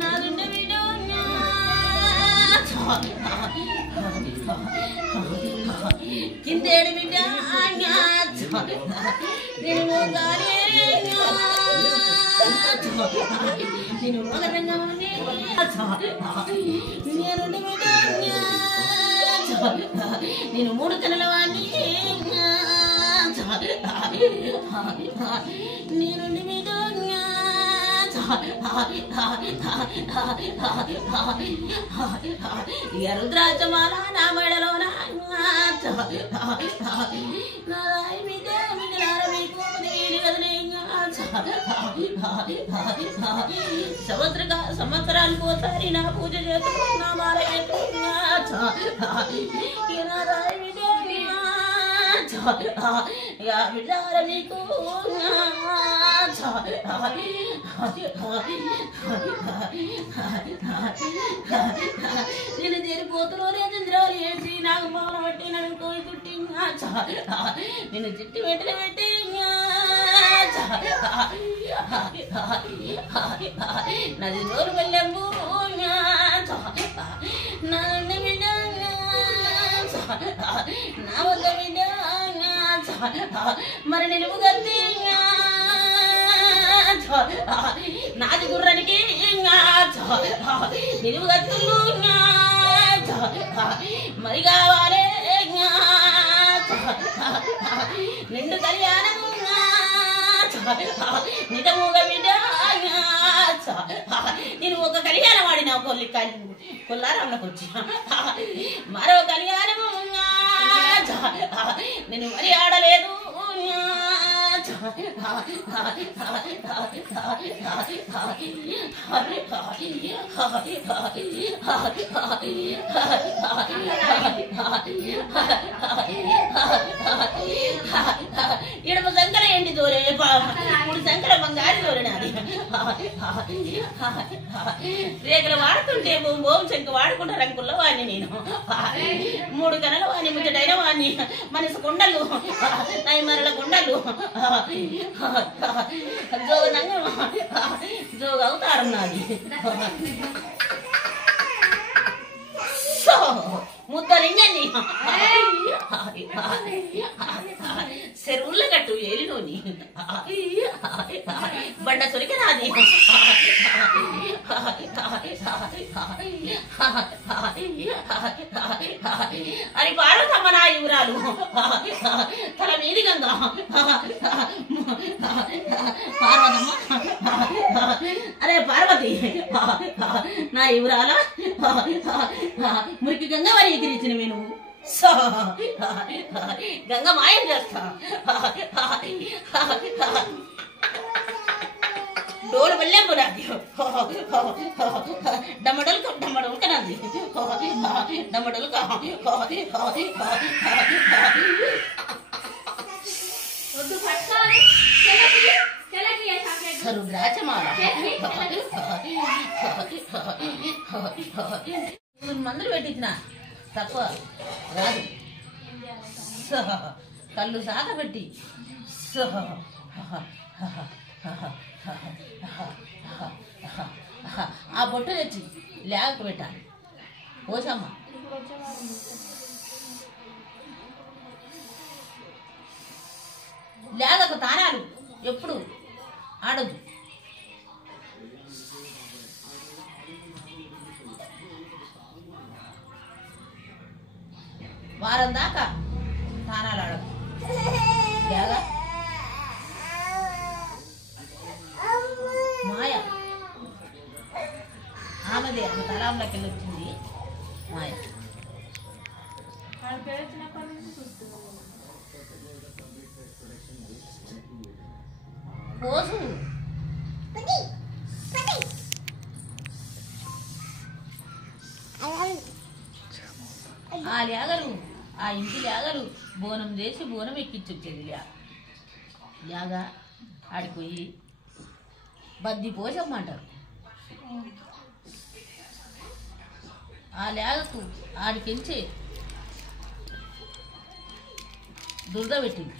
నాదుండే video కిందేడు బిడ్డ నేను నేను మగరంగా నేను 3 కనుల వాణ్ణి నేను రుద్రాజమాల నా మెడలో సంవత్సరానికి ఒకసారి నా పూజ చేస్తున్నా బిడ్డార నీకు నేను చేరిపోతున్నా చంద్రాలు వేసి నాకు మాల పట్టి నన్ను కోయి చుట్టి నేను చిట్టి వెంటనే పెట్టి నది నోరు వెళ్ళంబు నా బిడ్డ నా వద్ద బిడ్డ మరి నిలువు గత్తి నాది గుర్రానికి నిలువు గత్తులు మరి కావాలి నిండు కళ్యాణం నిజముగా బిడ్డ నేను ఒక కళ్యాణం ఆడినా కొల్లారంలోకి వచ్చి మరో కళ్యాణం నేను మరి ఆడలేదు ఇడమ సంకర ఏంటి దూరే 3 సంకర బంగారు దూరనాది రేఖలు వాడుతుంటే ఓం శంక వాడుకుంటా రంగుల్లో వాడిని నేను 3 కనల వాణి ముచ్చటైన వాణ్ణి మనసు కొండలు నైమరల కొండలు జోగ అవుతారు నాది ముద్దలింగని చెరువుల కట్టు ఏలిలోని బండ సొరికి నాది అని పార్వతమ్మ నా యువరాలు తల మీది గంగా పార్వతమ్మ అరే పార్వతి నా యువరాల మురికి గంగా వారి ఎగిరిచిన నేను గంగ మాయం చేస్తా డోలు వెళ్ళేంపు నాది డమ్మడలు డమ్మడలుక నాది డమ్మడలుక రుద్రాజమాల మందులు పెట్టించిన తక్కువ రాదు కళ్ళు సాగ పెట్టి ఆ బొట్టు తెచ్చి లేక పెట్టాలి పోసమ్మ లేగకు తారాలు ఎప్పుడు ఆడదు వారం దాకా తానాలు ఆడదు లేగ మాయ ఆమెదే ఆమె తలాంలోకి వెళ్ళి వచ్చింది మాయ పోసు ఆ లేగలు ఆ ఇంటి లేగలు బోనం చేసి బోనం ఎక్కించొచ్చేది లేగ ఆడిపోయి బద్ది పోసమ్మంటారు ఆ లేగకు ఆడికెంచి దుర్ద పెట్టింది